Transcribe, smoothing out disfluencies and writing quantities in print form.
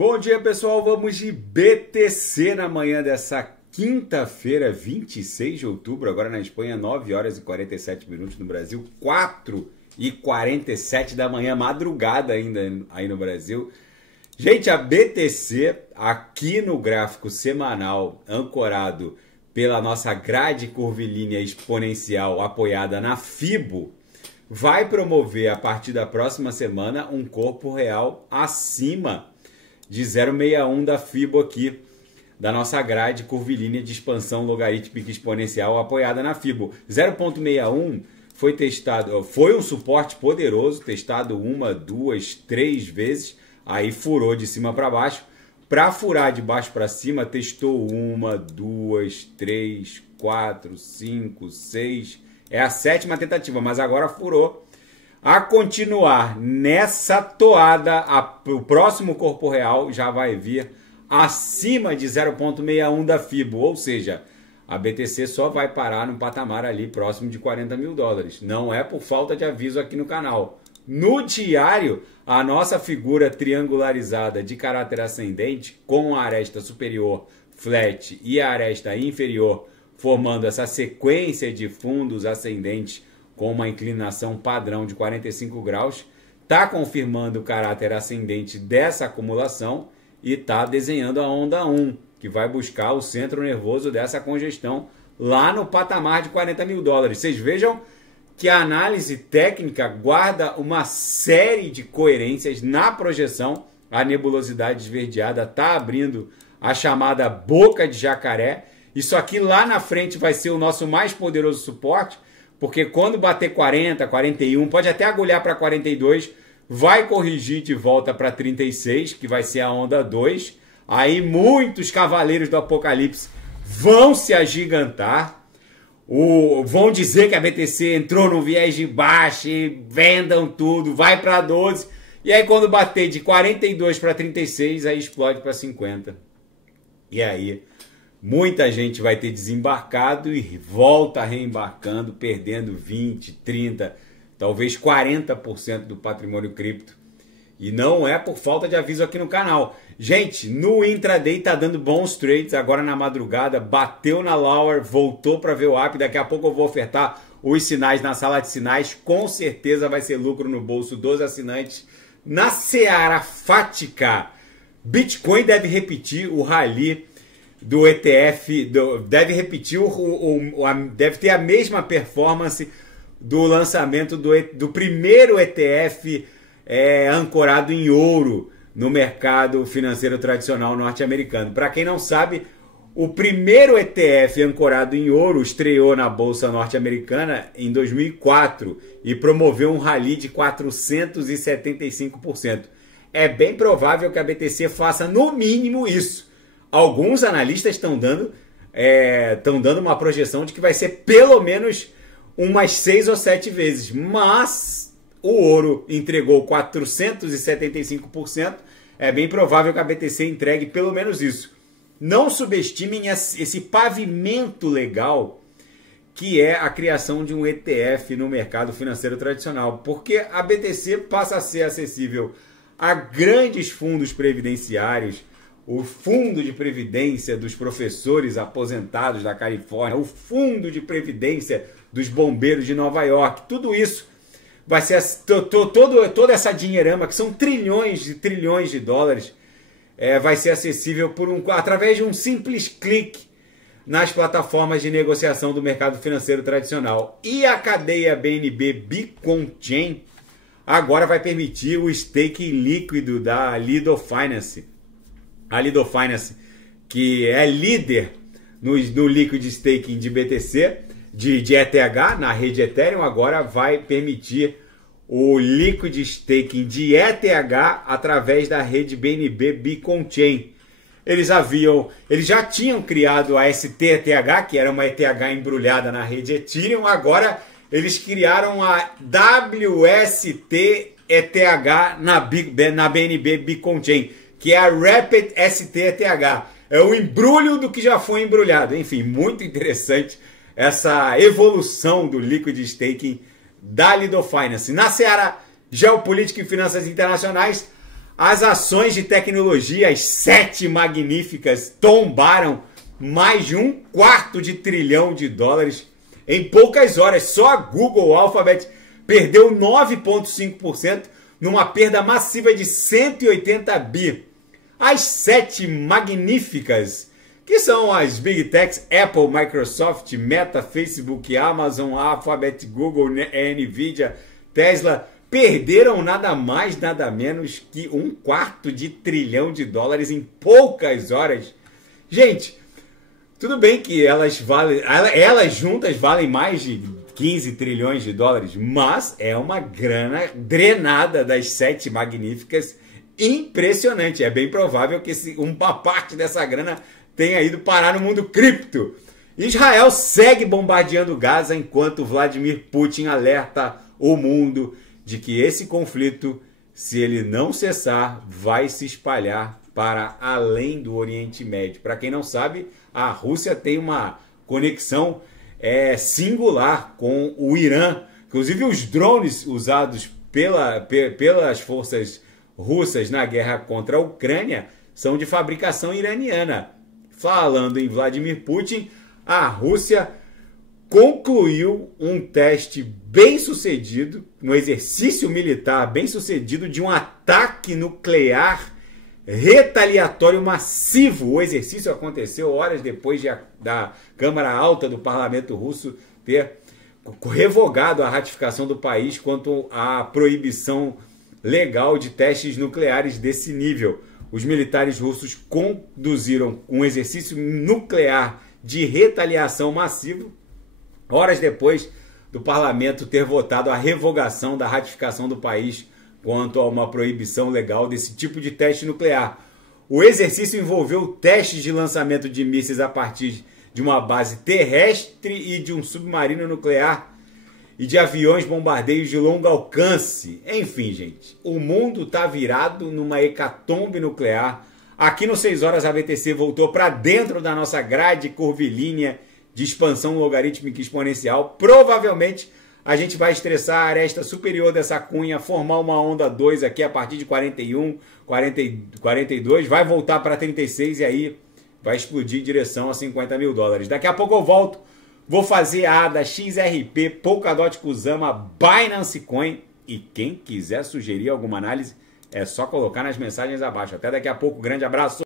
Bom dia, pessoal. Vamos de BTC na manhã dessa quinta-feira, 26 de outubro. Agora na Espanha, 9 horas e 47 minutos. No Brasil, 4 e 47 da manhã, madrugada ainda aí no Brasil. Gente, a BTC, aqui no gráfico semanal, ancorado pela nossa grade curvilínea exponencial apoiada na FIBO, vai promover a partir da próxima semana um corpo real acima de 0,61 da FIBO aqui, da nossa grade curvilínea de expansão logarítmica exponencial apoiada na FIBO. 0,61 foi testado, foi um suporte poderoso, testado 1, 2, 3 vezes, aí furou de cima para baixo. Para furar de baixo para cima, testou 1, 2, 3, 4, 5, 6. É a 7ª tentativa, mas agora furou. A continuar nessa toada, o próximo corpo real já vai vir acima de 0,61 da FIBO. Ou seja, a BTC só vai parar no patamar ali próximo de 40 mil dólares. Não é por falta de aviso aqui no canal. No diário, a nossa figura triangularizada de caráter ascendente, com a aresta superior flat e a aresta inferior, formando essa sequência de fundos ascendentes com uma inclinação padrão de 45 graus, está confirmando o caráter ascendente dessa acumulação e está desenhando a onda 1, que vai buscar o centro nervoso dessa congestão lá no patamar de 40 mil dólares. Vocês vejam que a análise técnica guarda uma série de coerências na projeção. A nebulosidade esverdeada está abrindo a chamada boca de jacaré. Isso aqui lá na frente vai ser o nosso mais poderoso suporte, porque quando bater 40, 41, pode até agulhar para 42, vai corrigir de volta para 36, que vai ser a onda 2. Aí muitos cavaleiros do apocalipse vão se agigantar, vão dizer que a BTC entrou no viés de baixa e vendam tudo, vai para 12. E aí quando bater de 42 para 36, aí explode para 50. E aí muita gente vai ter desembarcado e volta reembarcando, perdendo 20, 30, talvez 40% do patrimônio cripto. E não é por falta de aviso aqui no canal. Gente, no intraday tá dando bons trades. Agora na madrugada, bateu na Lower, voltou para VWAP. Daqui a pouco eu vou ofertar os sinais na sala de sinais. Com certeza vai ser lucro no bolso dos assinantes. Na seara fática, Bitcoin deve repetir o rally do ETF, deve repetir, deve ter a mesma performance do lançamento do primeiro ETF ancorado em ouro no mercado financeiro tradicional norte-americano. Para quem não sabe, o primeiro ETF ancorado em ouro estreou na bolsa norte-americana em 2004 e promoveu um rally de 475%. É bem provável que a BTC faça no mínimo isso. Alguns analistas estão dando uma projeção de que vai ser pelo menos umas 6 ou 7 vezes. Mas o ouro entregou 475%. É bem provável que a BTC entregue pelo menos isso. Não subestimem esse pavimento legal que é a criação de um ETF no mercado financeiro tradicional. Porque a BTC passa a ser acessível a grandes fundos previdenciários, o fundo de previdência dos professores aposentados da Califórnia, o fundo de previdência dos bombeiros de Nova York, tudo isso vai ser toda essa dinheirama, que são trilhões de dólares, vai ser acessível através de um simples clique nas plataformas de negociação do mercado financeiro tradicional. E a cadeia BNB Beacon Chain agora vai permitir o staking líquido da Lido Finance. A Lido Finance, que é líder no liquid staking de BTC, de ETH na rede Ethereum, agora vai permitir o liquid staking de ETH através da rede BNB Beacon Chain. Eles já tinham criado a STETH, que era uma ETH embrulhada na rede Ethereum. Agora eles criaram a WST ETH na BNB Beacon Chain, que é a Rapid STETH. É o embrulho do que já foi embrulhado. Enfim, muito interessante essa evolução do liquid staking da Lido Finance. Na seara geopolítica e finanças internacionais, As ações de tecnologia, as 7 magníficas, tombaram mais de $1/4 trilhão em poucas horas. Só a Google Alphabet perdeu 9,5% numa perda massiva de 180 bi. As 7 magníficas, que são as Big Techs, Apple, Microsoft, Meta, Facebook, Amazon, Alphabet, Google, Nvidia, Tesla, perderam nada mais, nada menos que $1/4 trilhão em poucas horas. Gente, tudo bem que elas juntas valem mais de 15 trilhões de dólares, mas é uma grana drenada das 7 magníficas impressionante. É bem provável que uma parte dessa grana tenha ido parar no mundo cripto. Israel segue bombardeando Gaza enquanto Vladimir Putin alerta o mundo de que esse conflito, se ele não cessar, vai se espalhar para além do Oriente Médio. Para quem não sabe, a Rússia tem uma conexão singular com o Irã. Inclusive os drones usados pelas forças russas na guerra contra a Ucrânia são de fabricação iraniana. Falando em Vladimir Putin, a Rússia concluiu um teste bem sucedido, um exercício militar bem sucedido de um ataque nuclear retaliatório massivo. O exercício aconteceu horas depois da Câmara Alta do Parlamento Russo ter revogado a ratificação do país quanto à proibição legal de testes nucleares desse nível. Os militares russos conduziram um exercício nuclear de retaliação massivo horas depois do parlamento ter votado a revogação da ratificação do país quanto a uma proibição legal desse tipo de teste nuclear. O exercício envolveu testes de lançamento de mísseis a partir de uma base terrestre e de um submarino nuclear e de aviões bombardeios de longo alcance. Enfim, gente, o mundo está virado numa hecatombe nuclear. Aqui no 6 Horas a BTC voltou para dentro da nossa grade curvilínea de expansão logarítmica exponencial. Provavelmente a gente vai estressar a aresta superior dessa cunha, formar uma onda 2 aqui a partir de 41, 42, vai voltar para 36 e aí vai explodir em direção a $50 mil. Daqui a pouco eu volto, vou fazer a ADA, XRP, Polkadot, Kusama, Binance Coin e quem quiser sugerir alguma análise é só colocar nas mensagens abaixo. Até daqui a pouco, grande abraço!